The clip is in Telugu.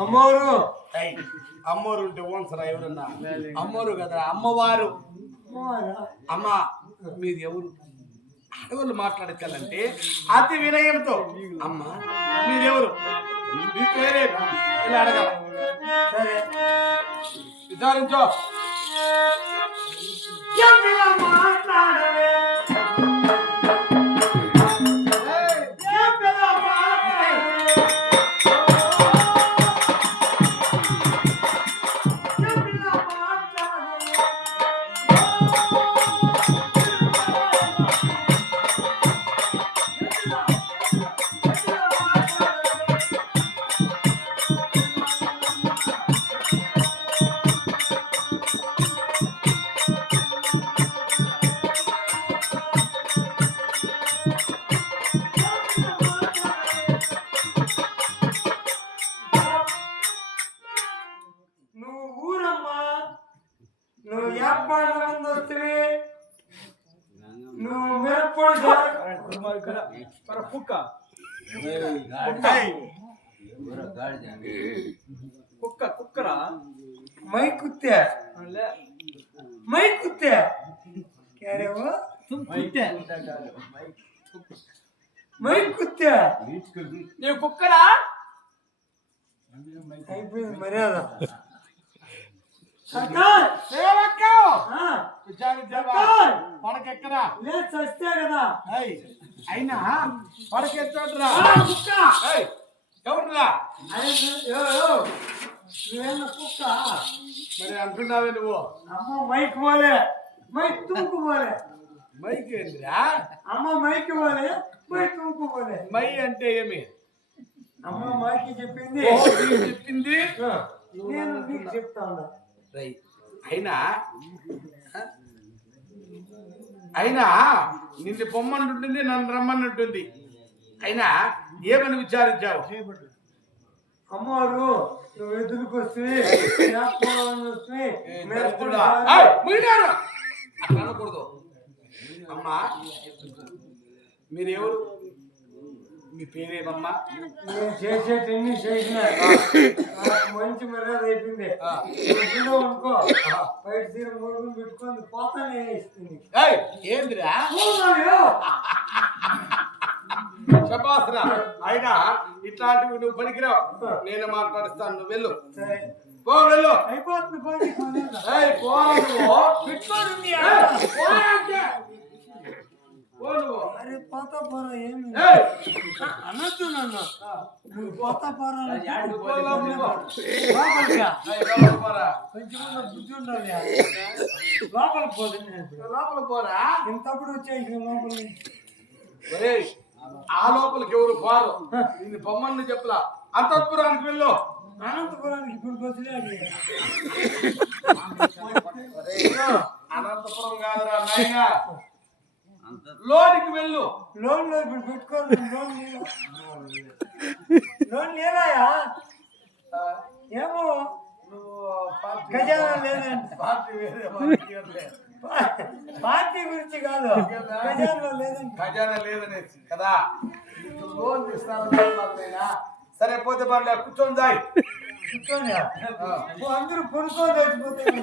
అమ్మోరు. అమ్మోరు ఉంటే ఓన్సరా ఎవరన్నా? అమ్మోరు. కదా అమ్మవారు. అమ్మ మీరు ఎవరు? అడవులు మాట్లాడచాలంటే అతి వినయంతో అమ్మ మీరెవరు? మీ పేరే ఇలా అడగాలి. సరే. విచారించో. ಯಾಪ ಮುಂದೋಗ್ತೀವಿ నువ్వు మిరప్పొడి మన కుక్క కుక్క కుక్కరా మై కుత్తే మై కుత్తే క్యారేవో మై కుత్తే నేను కుక్కరా అయిపోయింది మర్యాద సర్కార్! సేవక్కో. ఆ, విచారించావా? సర్కార్! పడకెక్కరా లేదు చస్తే కదా. అయినా పడకెత్తోట్రా ఆ, కుక్క! ఎవరురా? అరే నువ్వు- యో, యో. నువ్వేమన్నా కుక్క? మరి అంటున్నావే నువ్వు. అమ్మ మైక్ పోలే. మైక్ తుమ్కు పోలే. మైక్ ఏంటిరా అమ్మ మైక్ పోలే. మైక్ పోలే. మై అంటే ఏమి? అమ్మ మైకి చెప్పింది. చెప్పింది? నేను నీకు చెప్తా ఉన్నా. అయినా? అయినా నిన్ను పొమ్మన్నట్టుంది నన్ను రమ్మన్నట్టుంది అయినా ఏమని విచారించావు అమ్మవారు నువ్వు ఎదురుకు వస్తే వ్యాపారం వస్తే దరిద్రుడా. ఏయ్, ముయ్యారు. అట్లా అనకూడదు అమ్మా మీరెవరు మీ పేరేమమ్మా నేను చేసేటన్ని చేసిన మంచి మర్యాద అయిపోయింది. అనుకో బయట తీర మురుగులు పెట్టుకొని పోతానే ఇస్తుంది. ఏందిరా? అయినా ఇట్లాంటివి నువ్వు పనికిరావు. నేను మాట్లాడిస్తాను నువ్వు వెళ్ళు. పో వెళ్ళు. అయిపోతుంది నువ్వు. పో నువ్వు. అరే పోతా పోరా ఏమి? అనొద్దు నన్ను. నువ్వు పోతా పోరా కొంచెం బుద్ధి ఉండాలి లోపల పోతుంది నువ్వు లోపలికి పోరా. ఇంతప్పుడు వచ్చేసి ఒరేయ్, ఆ లోపలికి ఎవరు పోరు? నిన్ను పొమ్మని చెప్పలా. అంతఃపురానికి వెళ్ళు. అనంతపురానికి ఇప్పుడు బస్సులే అది. అనంతపురం కాదురా నాయనా. లోనికి వెళ్ళు. లోన్లో ఇప్పుడు పెట్టుకోవాలి లోన్ లేదు. లోన్ లేదాయా ఏమో. నువ్వు ఖజానా లేదండి పార్టీ వేరే పార్టీ గురించి కాదు. ఖజానా లేదండి ఖజానా లేదనేసి కదా? లోన్ ఇస్తాను సరే పోతే పర్లే కూర్చొని జాయ్. కూర్చోండి. ఓ, అందరూ కొనుక్కొని వచ్చిపోతారు